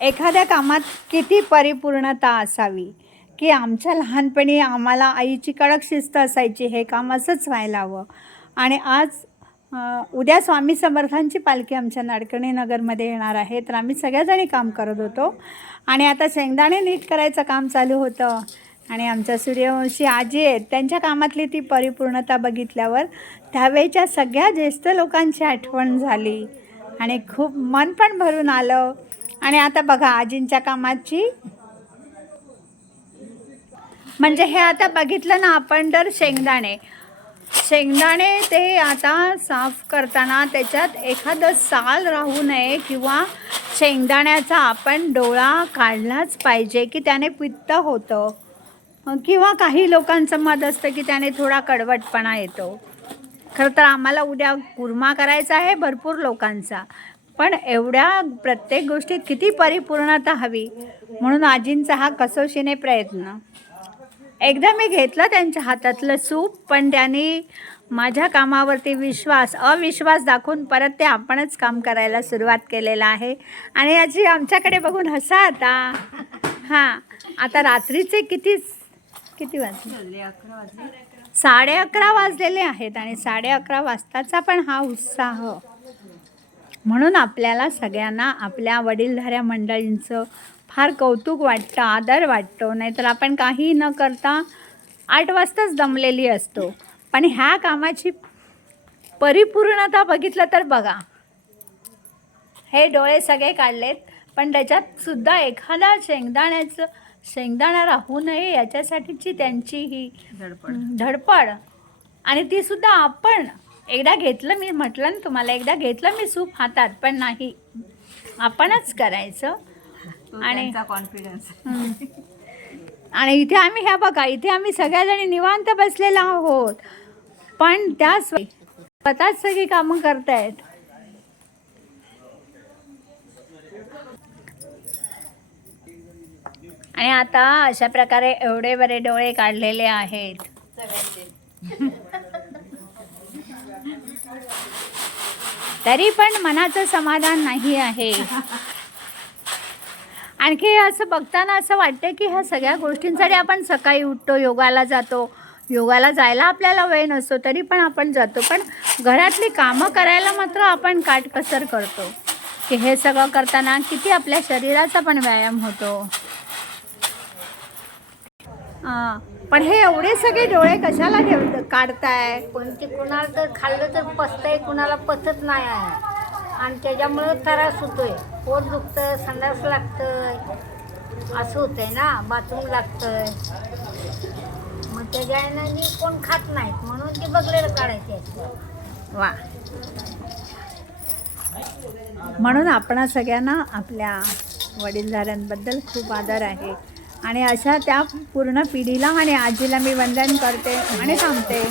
एखाद्या कामात किती परिपूर्णता असावी, की आमच्या लहानपणी आम्हाला आईची कडक शिस्त असायची, हे काम असंच व्हायला हवं. आणि आज उद्या स्वामी समर्थांची पालखी आमच्या नाडकर्णी नगरमध्ये येणार आहे, तर आम्ही सगळ्याजणी काम करत होतो. आणि आता शेंगदाणे नीट करायचं काम चालू होतं. आणि आमच्या सूर्यवंशी आजी आहेत, त्यांच्या कामातली ती परिपूर्णता बघितल्यावर त्यावेळच्या सगळ्या ज्येष्ठ लोकांची आठवण झाली आणि खूप मन पण भरून आलं. आणि आता बघा आजींच्या कामाची, म्हणजे हे आता बघितलं ना आपण, तर शेंगदाणे ते आता साफ करताना त्याच्यात एखादं साल राहू नये, किंवा शेंगदाण्याचा आपण डोळा काढलाच पाहिजे, की त्याने पित्त होतं. किंवा काही लोकांचं मत असतं की त्याने थोडा कडवटपणा येतो. खरं तर आम्हाला उद्या कुर्मा करायचा आहे भरपूर लोकांचा, पण एवढ्या प्रत्येक गोष्टीत किती परिपूर्णता हवी, म्हणून आजींचा हा कसोशीने प्रयत्न. एकदा मी घेतलं त्यांच्या हातातलं सूप, पण त्यांनी माझ्या कामावरती अविश्वास दाखवून परत ते आपणच काम करायला सुरुवात केलेलं आहे. आणि आजी आमच्याकडे बघून हसा आता. हां, आता रात्रीचे किती वाजले? 11:30 वाजलेले आहेत. आणि 11:30 वाजताचा पण हा उत्साह, म्हणून आपल्याला सगळ्यांना आपल्या वडीलधाऱ्या मंडळींचं फार कौतुक वाटतं, आदर वाटतो. नाहीतर आपण काही न करता 8 वाजताच दमलेली असतो. पण ह्या कामाची परिपूर्णता बघितलं तर बघा, हे डोळे सगळे काढलेत, पण त्याच्यात सुद्धा एखादा शेंगदाणा राहू नये याच्यासाठीची त्यांची ही धडपड. आणि ती सुद्धा आपण एकदा घेतलं, मी म्हटलं ना तुम्हाला, एकदा घेतलं मी सूप हातात, पण नाही, आपणच करायचं. आणि कॉन्फिडन्स. आणि इथे आम्ही इथे आम्ही सगळ्याजणी निवांत बसलेलो आहोत, पण त्या स्वतःच सगळी कामं करतायत. आणि आता अशा प्रकारे एवढे बरे डोळे काढलेले आहेत. तरी पण मनाचं समाधान नाही आहे. आणखी असं बघताना असं वाटतं की ह्या सगळ्या गोष्टींसाठी आपण सकाळी उठतो, योगाला जातो. योगाला जायला आपल्याला वेळ नसतो, तरी पण आपण जातो. पण घरातली कामं करायला मात्र आपण काटकसर करतो, की हे सगळं करताना किती आपल्या शरीराचा पण व्यायाम होतो. पण हे एवढे सगळे डोळे कशाला काढताय? कोणती कुणाला तर खाल्लं तर पचतंय, कुणाला पचत नाही आहे. आणि त्याच्यामुळं त्रास होतोय, पोट दुखतं, संडास लागतंय, असं होतंय ना, बाथरूम लागतंय. मग त्याच्यानं कोण खात नाहीत, म्हणून ते बगलेलं काढायचे. वा, म्हणून आपणा सगळ्यांना आपल्या वडीलधाऱ्यांबद्दल खूप आदर आहे. आणि अशा त्या पूर्ण पिढीला आणि आजीला मी वंदन करते आणि थांबते.